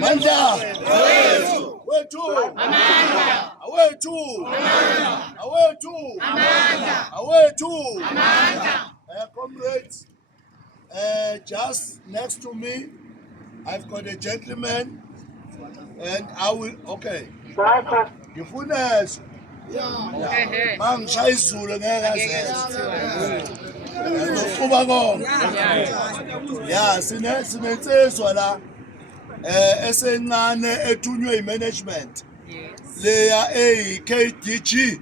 Manda wethu awethu comrades, just next to me I've got a gentleman and I will ngifuna mangishaya isizulu ngeke azenze ngokuba konke ya sinensizwa la esencane ethunywe imanagement leya KDG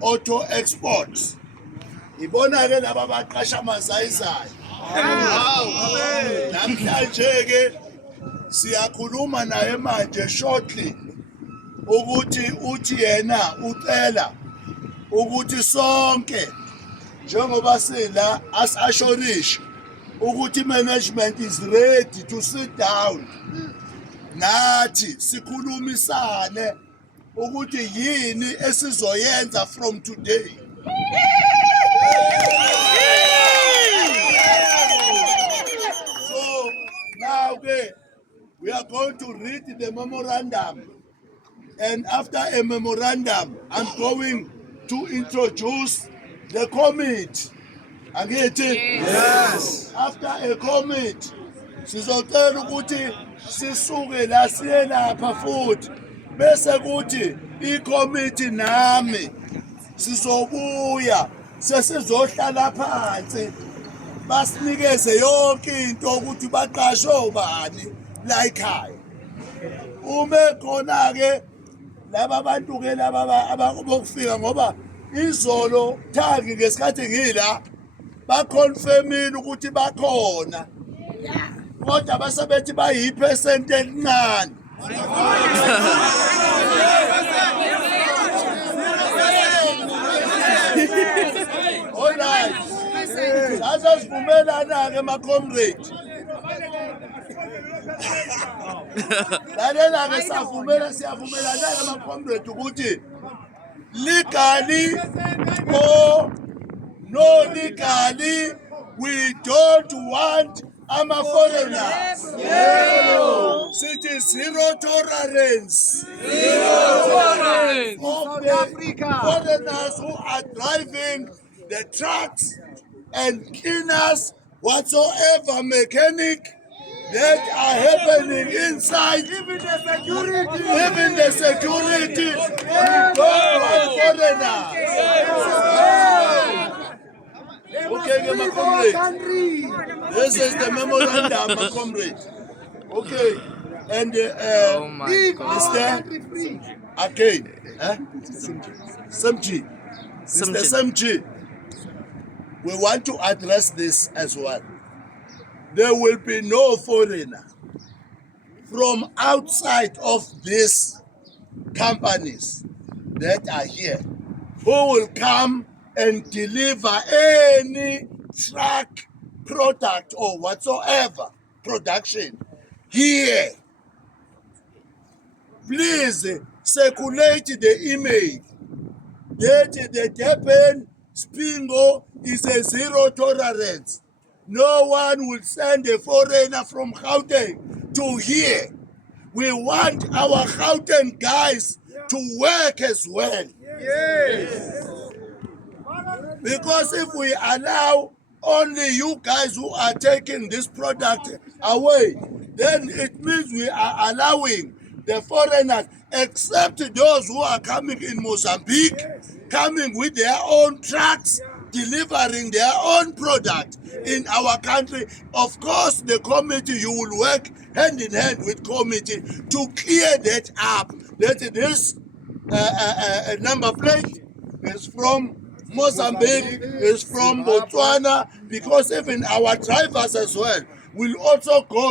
Auto Exports ibona ke laba baqasha amazayizayi namhlanje ke siyakhuluma naye manje shortly ukuthi uthi yena ucela ukuthi sonke njengoba sila asashorish ukuthi management is ready to sit down nathi sikhulumisane ukuthi yini esizoyenza from today. So now we are going to read the memorandum, and after a memorandum I'm going to introduce the committee. Yes. After a comment sizocela ukuthi sisuke la siye lapha futhi bese kuthi i-committee nami sizobuya sesizohlala phansi basinikeze yonke into ukuthi baqashwe ubani la ekhaya. Uma khona ke laba bantu ke laba abakufika ngoba izolo thangi ngesikhathi ngila baconfirmile ukuthi bakhona kodwa basebethi bayi% elincane. Alright, sasivumelana ke ma comrade lalela ke siyavumelana ke ma comrade ukuthi legally or no legally we don't want foreigners. Sithi zero tolerance. Of the foreigners who are driving the trucks and cleaners, whatsoever mechanic that are happening inside. Even the security. We don't want foreigners. Okay, my comrade. This is the memorandum, my comrade. Okay, and Mr. Okay, Samji, Mr. Samji, we want to address this as well. There will be no foreigner from outside of these companies that are here who will come and deliver any truck product or whatsoever production here. Please circulate the email that the Durban Spingo is a zero tolerance. No one will send a foreigner from Gauteng to here. We want our Gauteng guys to work as well. Yes. Because if we allow only you guys who are taking this product away, then it means we are allowing the foreigners, except those who are coming in Mozambique, coming with their own trucks, delivering their own product in our country. Of course, the committee, you will work hand in hand with committee to clear that up, that this number plate is from Mozambique, is from Botswana, because even our drivers as well will also go